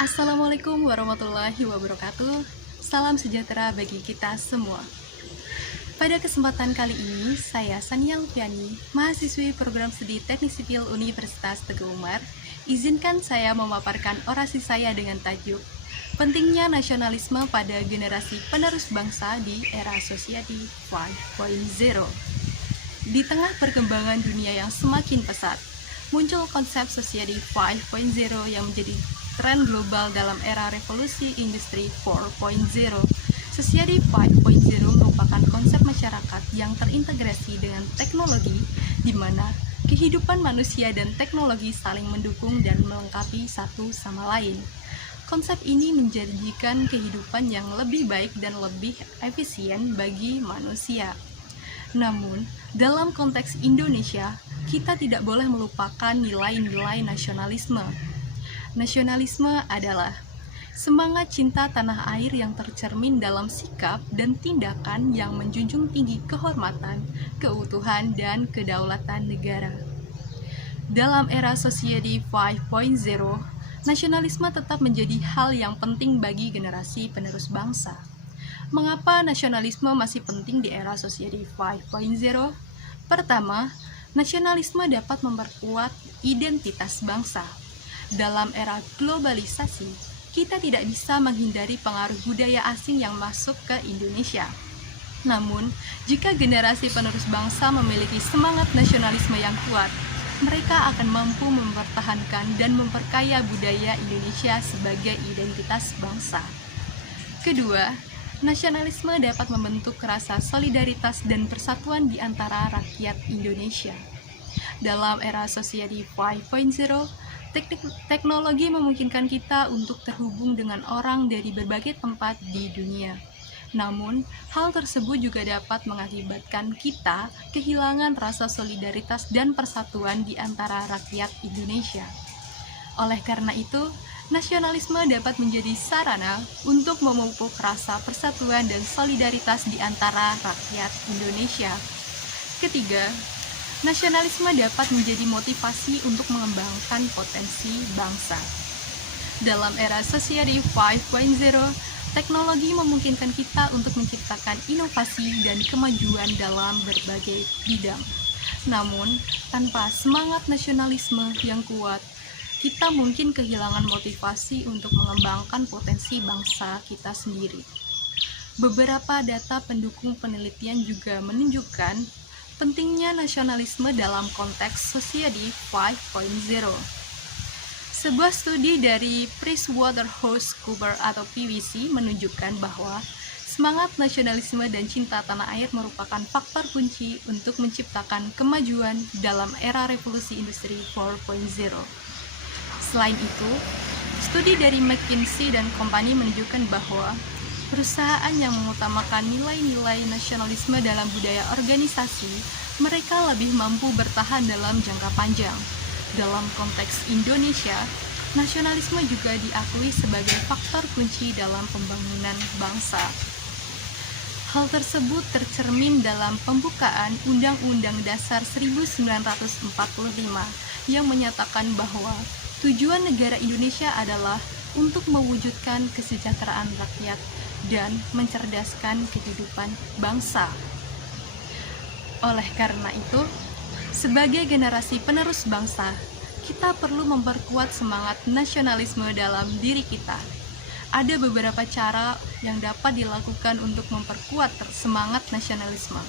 Assalamualaikum warahmatullahi wabarakatuh. Salam sejahtera bagi kita semua. Pada kesempatan kali ini, saya Sania Lupiani, mahasiswi program studi Teknik Sipil Universitas Teguh Umar. Izinkan saya memaparkan orasi saya dengan tajuk Pentingnya Nasionalisme pada Generasi Penerus Bangsa di Era Society 5.0. Di tengah perkembangan dunia yang semakin pesat, muncul konsep Society 5.0 yang menjadi tren global dalam era revolusi industri 4.0. Society 5.0 merupakan konsep masyarakat yang terintegrasi dengan teknologi, di mana kehidupan manusia dan teknologi saling mendukung dan melengkapi satu sama lain. Konsep ini menjanjikan kehidupan yang lebih baik dan lebih efisien bagi manusia. Namun, dalam konteks Indonesia, kita tidak boleh melupakan nilai-nilai nasionalisme. Nasionalisme adalah semangat cinta tanah air yang tercermin dalam sikap dan tindakan yang menjunjung tinggi kehormatan, keutuhan, dan kedaulatan negara. Dalam era Society 5.0, nasionalisme tetap menjadi hal yang penting bagi generasi penerus bangsa. Mengapa nasionalisme masih penting di era Society 5.0? Pertama, nasionalisme dapat memperkuat identitas bangsa. Dalam era globalisasi, kita tidak bisa menghindari pengaruh budaya asing yang masuk ke Indonesia. Namun, jika generasi penerus bangsa memiliki semangat nasionalisme yang kuat, mereka akan mampu mempertahankan dan memperkaya budaya Indonesia sebagai identitas bangsa. Kedua, nasionalisme dapat membentuk rasa solidaritas dan persatuan di antara rakyat Indonesia. Dalam era Society 5.0, teknologi memungkinkan kita untuk terhubung dengan orang dari berbagai tempat di dunia. Namun, hal tersebut juga dapat mengakibatkan kita kehilangan rasa solidaritas dan persatuan di antara rakyat Indonesia. Oleh karena itu, nasionalisme dapat menjadi sarana untuk memupuk rasa persatuan dan solidaritas di antara rakyat Indonesia. Ketiga, nasionalisme dapat menjadi motivasi untuk mengembangkan potensi bangsa. Dalam era Society 5.0, teknologi memungkinkan kita untuk menciptakan inovasi dan kemajuan dalam berbagai bidang. Namun, tanpa semangat nasionalisme yang kuat, kita mungkin kehilangan motivasi untuk mengembangkan potensi bangsa kita sendiri. Beberapa data pendukung penelitian juga menunjukkan pentingnya nasionalisme dalam konteks Society 5.0. Sebuah studi dari PricewaterhouseCoopers atau PwC menunjukkan bahwa semangat nasionalisme dan cinta tanah air merupakan faktor kunci untuk menciptakan kemajuan dalam era revolusi industri 4.0. Selain itu, studi dari McKinsey dan Company menunjukkan bahwa perusahaan yang mengutamakan nilai-nilai nasionalisme dalam budaya organisasi, mereka lebih mampu bertahan dalam jangka panjang. Dalam konteks Indonesia, nasionalisme juga diakui sebagai faktor kunci dalam pembangunan bangsa. Hal tersebut tercermin dalam pembukaan Undang-Undang Dasar 1945 yang menyatakan bahwa tujuan negara Indonesia adalah untuk mewujudkan kesejahteraan rakyat dan mencerdaskan kehidupan bangsa. Oleh karena itu, sebagai generasi penerus bangsa, kita perlu memperkuat semangat nasionalisme dalam diri kita. Ada beberapa cara yang dapat dilakukan untuk memperkuat semangat nasionalisme.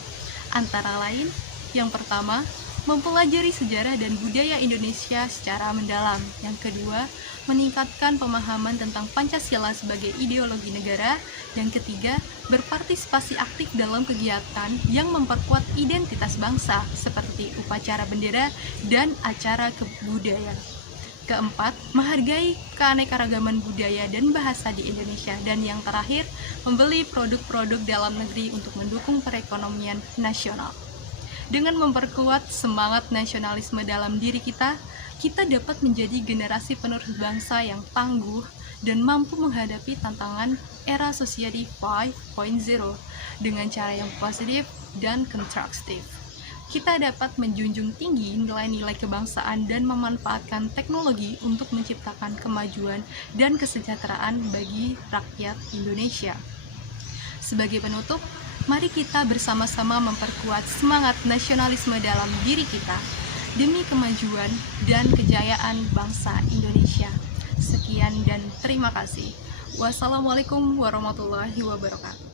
Antara lain, yang pertama, mempelajari sejarah dan budaya Indonesia secara mendalam. Yang kedua, meningkatkan pemahaman tentang Pancasila sebagai ideologi negara. Yang ketiga, berpartisipasi aktif dalam kegiatan yang memperkuat identitas bangsa seperti upacara bendera dan acara kebudayaan. Keempat, menghargai keanekaragaman budaya dan bahasa di Indonesia. Dan yang terakhir, membeli produk-produk dalam negeri untuk mendukung perekonomian nasional. Dengan memperkuat semangat nasionalisme dalam diri kita, kita dapat menjadi generasi penerus bangsa yang tangguh dan mampu menghadapi tantangan era Society 5.0 dengan cara yang positif dan konstruktif. kita dapat menjunjung tinggi nilai-nilai kebangsaan dan memanfaatkan teknologi untuk menciptakan kemajuan dan kesejahteraan bagi rakyat Indonesia. Sebagai penutup, mari kita bersama-sama memperkuat semangat nasionalisme dalam diri kita demi kemajuan dan kejayaan bangsa Indonesia. Sekian dan terima kasih. Wassalamualaikum warahmatullahi wabarakatuh.